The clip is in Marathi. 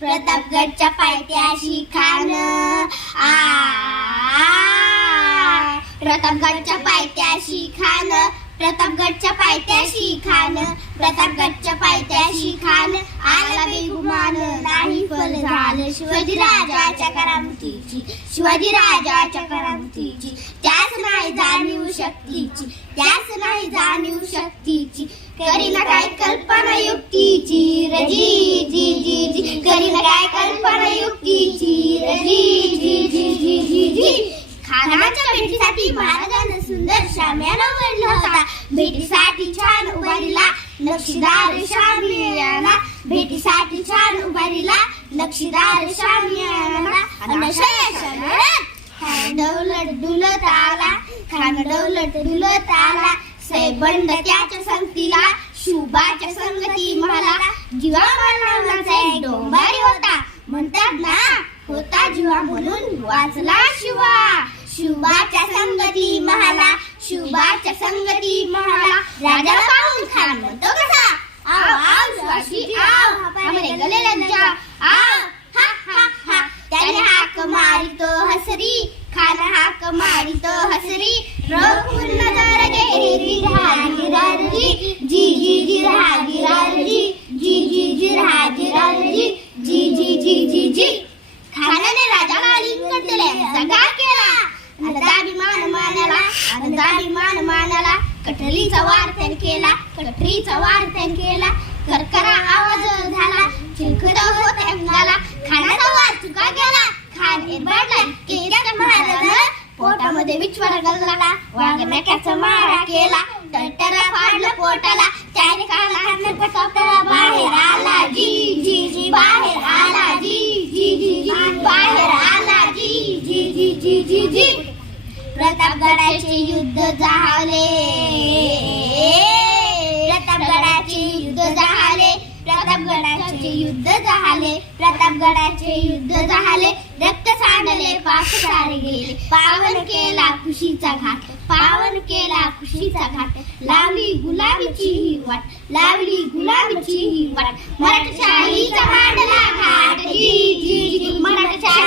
प्रतापगडच्या पायथ्याशी खान आ प्रतापगडच्या पायथ्याशी खान प्रतापगडच्या पायथ्याशी खान प्रतापगडच्या पायथ्याशी खान आला झालं शिवाजी राजाच्या करामतीची शिवाजी राजाच्या करामतीची त्यास नाही जाणीव शक्तीची त्याच नाही जाणीव शक्तीची. करीना काय कल्पना युक्तीची रजी जी जी जी. करीना काय कल्पना युक्तीची रजी जी जी जी जी जी. खानाच्या भेटीसाठी महाराजांना सुंदर शाम्याला म्हणलं होता. भेटीसाठी छान उभारीला नक्षीदार शामियाना भेटीसाठी छान उभारीला नक्षीदार डुलत आला. खान डुलत आला. सैबंड त्याच्या संगतीला शुभाच्या संगती मला जीवा नावाचा एक डोंबारी होता. म्हणतात ना होता जीवा म्हणून वाचला शिवा. शुभाच्या संगती महाला शुभाच्या संगती महाला राजा पाहून खान म्हणतो कसा? आव आव शिवाशी त्याने हाक मारितो हसरी खान हाक मारितो हसरी. रघुन नजर गेली राजी जी जी जी जी जी जी जी जी जी जी जी. खानाने राजाला दिले सगळा केला. अभिमान मानाला अभिमान मानाला कटलीचा वार त्याने केला कटरीचा वार त्याने केला. करकरा आवाज झाला. चिलखत होत अंगाला. खाण्याचा वास चुका गेला. खान एरबडला केल्या महाराजानं पोटामध्ये विश्वार गल्ला. वाघनक्याचा मारा केला. टटरा फाडलं पोटाला. त्याने कानानं पटवताना बाहेर आला. जी जी जी बाहेर आला. जी जी जी जी बाहेर आला. जी जी जी जी जी जी. प्रतापगडाचे युद्ध झाले. प्रतापगडाचे युद्ध झाले. प्रतापगडाचे युद्ध झाले. रक्त सांडले पाक सारे गेले. पावन केला खुशीचा घाट. पावन केला खुशीचा घाट. लावली गुलाबीची ही वाट. लावली गुलाबीची ही वाट. मराठशाहीचा मांडला घाट. जी जी जी. जी जी